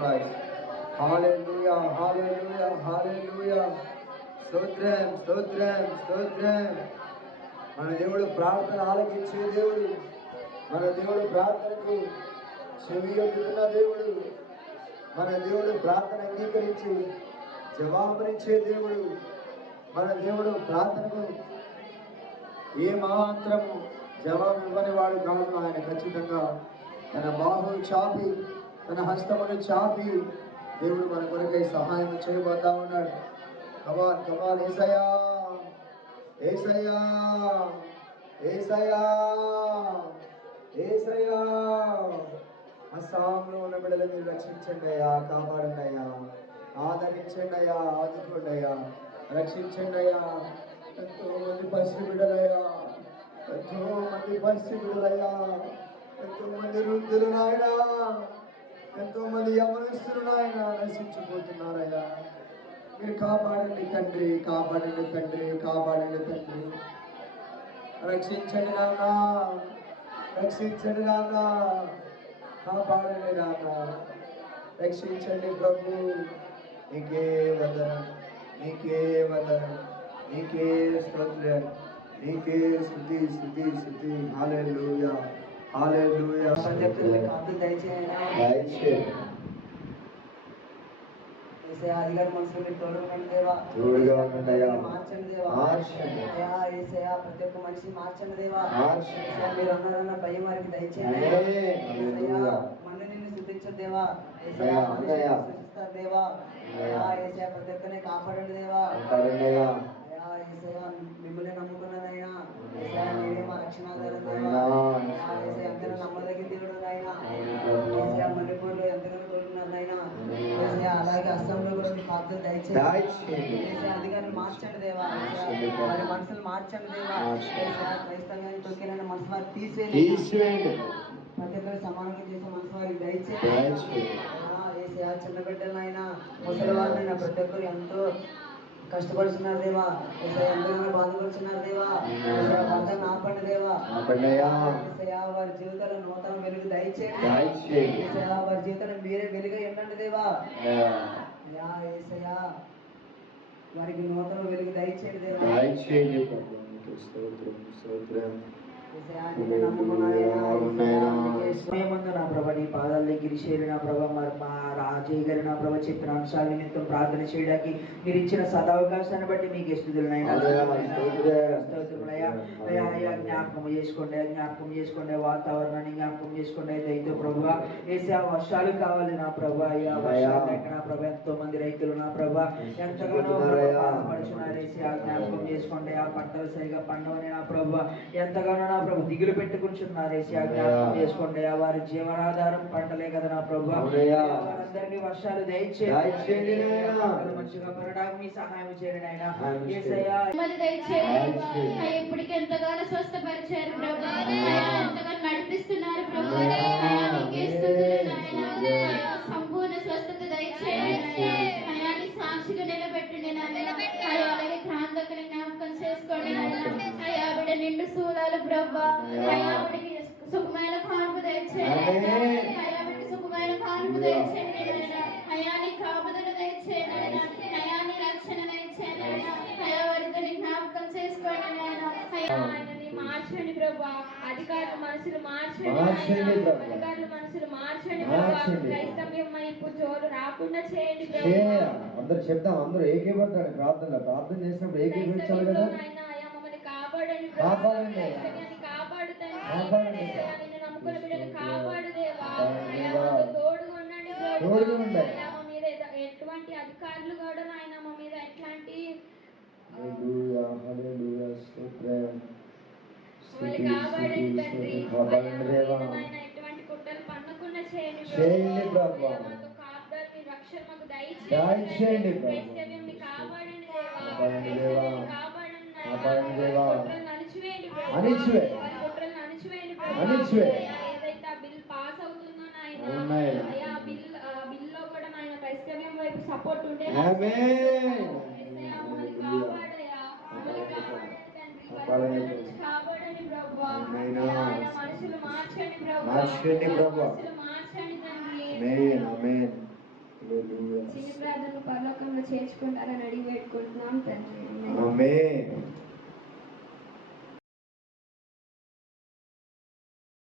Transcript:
Christ. Hallelujah, hallelujah, hallelujah. స్తోత్రం, స్తోత్రం, స్తోత్రం. మన దేవుడు ప్రార్థన ఆలకించే దేవుడు. మన దేవుడు ప్రార్థనకు చెవి యొక్కుతున్న దేవుడు. మన దేవుడు ప్రార్థన అంగీకరించి జవాబునిచ్చే దేవుడు. మన దేవుడు ప్రార్థనకు ఏ మాత్రము జవాబు ఇవ్వని వాడు కాదు. ఆయన ఖచ్చితంగా తన బాహువు చాపి, తన హస్తమును చాపి దేవుడు మన కొరకై సహాయం చేయబోతా ఉన్నాడు. కమాన్ కమాన్, యేసయ్యా యేసయ్యా యేసయ్యా యేసయ్యా. అస్సాంలో ఉన్న బిడ్డలు మీరు రక్షించండి అయ్యా, కాపాడండి అయ్యా, ఆదరించండి అయ్యా, ఆదుకోండి అయ్యా, రక్షించండి అయ్యా. ఎంతో మంది పసి బిడ్డలయ్యా, ఎంతో మంది పసి బిడ్డలయ్యా, ఎంతో మంది వృద్ధులు నాయన, ఎంతో మంది యవనస్తులు నాయన నశించిపోతున్నారయ్యా. మీరు కాపాడండి తండ్రి, కాపాడండి తండ్రి, కాపాడండి తండ్రి. రక్షించండి నాన్న, రక్షించండి నాన్న, కాపాడండి నాన్న, రక్షించండి ప్రభు. నీకే వందనం, నీకే వందనం, నీకే స్తోత్రం, నీకే స్తుతి స్తుతి స్తుతి. హల్లెలూయా హల్లెలూయా. దయచేయండి అధికారి మనుషులు తోడుగా ఉండండి దేవా, మార్చండి దేవా, మార్చండి అయ్యా. ప్రతి ఒక్క మనిషి మార్చండి దేవా, మీరు అన్నారన్న భయం వారికి దయచేయండి. మళ్ళీ నిన్ను స్థుతించదు దేవా, స్థుతిస్తారు దేవా. ఏసయ్యా ప్రతి ఒక్కరిని కాపాడండి దేవా. ఏసయ్యా మిమ్మల్ని నమ్ముకున్నదైనా, ఏసయ్యా మీరే మా రక్షణాధారం దేవా. ఏసయ్యా ఎంతైనా నమ్మదగిన దేవుడు నాయనా. ఏసయ్యా మణిపూర్లో ఎంతగానో తోడున్నారు నాయనా. ఏసయ్యా అలాగే అస్సాంలో కూడా మీ ప్రార్థన దయచేయండి. ఏసయ్యా అధికారులు మార్చండి దేవా, వారి మనసులు మార్చండి దేవా. ఏసయ్యా క్రైస్తవ్యాన్ని తొక్కిన మనసు వారికి తీసేయండి. ప్రతి ఒక్కరు సమానంగా చేసే మనసు వారికి దయచేయండి. ఏసయ్యా చిన్న బిడ్డలైనా ముసలి వాళ్ళైనా ప్రతి ఒక్కరు ఎంతో కష్టపడుతున్నారు దేవా. ఎంతగానో బాధపడుతున్నారు దేవా. వాళ్ళని ఆపండి దేవా. వారి జీవితాల నూతన వెలుగు దయచేయండి. వారి జీవితాలను మీరే వెలుగై ఉండండి దేవా. ఏసయ్యా వారికి నూతన వెలుగు దయచేయండి దేవా. నా ప్రభా నీ పాదాల దగ్గర చేరి నా ప్రభా మా రాజయ్య గారి నా ప్రభా చెప్పిన అంశాల నిమిత్తం ప్రార్థన చేయడానికి మీరు ఇచ్చిన సదావకాశాన్ని బట్టి మీకు స్తుతులనైనా అయ్యా జ్ఞాపకం చేసుకోండి వాతావరణాన్ని జ్ఞాపకం చేసుకోండి. అయితే ప్రభా వేసే ఆ వర్షాలు కావాలి నా ప్రభా. అయ్యా వర్షాలు లేక నా ప్రభా ఎంతో మంది రైతులు నా ప్రభా ఎంతగానో బాధపడుతున్నారు. వేసి ఆ జ్ఞాపకం చేసుకోండి. ఆ పంటలు సరిగా పండవని నా ప్రభా ఎంతగానో నా ప్రభు దిగులు పెట్టుకుంటున్నారు. వేసి ఆ జ్ఞాపకం చేసుకోండి. వారి జీవనాధారం పంటలే కదా నా ప్రభు. వారందరికీ వర్షాలు దయచేయండి. మంచిగా పడడానికి మీ సహాయం చేయండి ఆయన. ఇప్పటికి ఎంతగానో స్వస్థపరిచారు ప్రభు, ఎంతగానో నడిపిస్తున్నారు ప్రభు. సంపూర్ణ స్వస్థత దయచేయండి. అయాన్ని సాక్షిగా నిలబెట్టండి నాన్న. అలాగే క్రాంతకుని జ్ఞాపకం చేసుకోండి నాన్న. అయ్యా బిడ్డ నిండు శూలాలు ప్రభు, అయ్యా బిడ్డకి సుఖమైన కానుక దయచేయండి. అయ్యా బిడ్డకి సుఖమైన కానుక దయచేయండి నాయన. అయాన్ని కాపుదల దయచేయండి. అయాన్ని రక్షణ దయచేయండి. అయ్యా వారితో జ్ఞాపకం చేసుకోండి నాయన. అయ్యా ఆయనని మార్చండి ప్రభా. అధికారుల మనసులు మార్చండి. అధికారుల మనసులు మార్చండి ప్రభా. క్రైస్తవ్యం వైపు జోలు రాకుండా చేయండి ప్రభా. అందరూ చెప్తాం, అందరూ ఏకీభవించాలి ప్రార్థనలో. ప్రార్థన చేసినప్పుడు ఏకీభవించాలి కదా. మమ్మల్ని కాపాడండి, కాపాడుతాను. నిన్ను నమ్ముకున్న బిడ్డలు కాపాడు దేవా. తోడుగా ఉండండి. మా మీద ఎటువంటి అధికారులు కూడా నాయన మా మీద ఎట్లాంటి కాపాడండి తండ్రి. ఎటువంటి కుట్రలు పన్నకుండా చేయండి ప్రభు. మాకు కాపుదలని రక్షణ మాకు దయచేయండి. క్రైస్తవ్యంని కాపాడండి దేవా. కాపాడండి దేవా. కుట్రలను అణిచివేయండి ప్రభు. ఏదైతే ఆ బిల్ పాస్ అవుతుందో నాయన, అయ్యా బిల్లో కూడా నాయన క్రైస్తవ్యం వైపు సపోర్ట్ ఉండే కాపాడండి ప్రభు. మనుషులు మార్చండి ప్రభు. మార్చండి తండ్రి. చిన్న ప్రార్థనలు పరలోకంలో చేర్చుకుంటారని అడిగి పెట్టుకుంటున్నాం తండ్రి. ఆమేన్.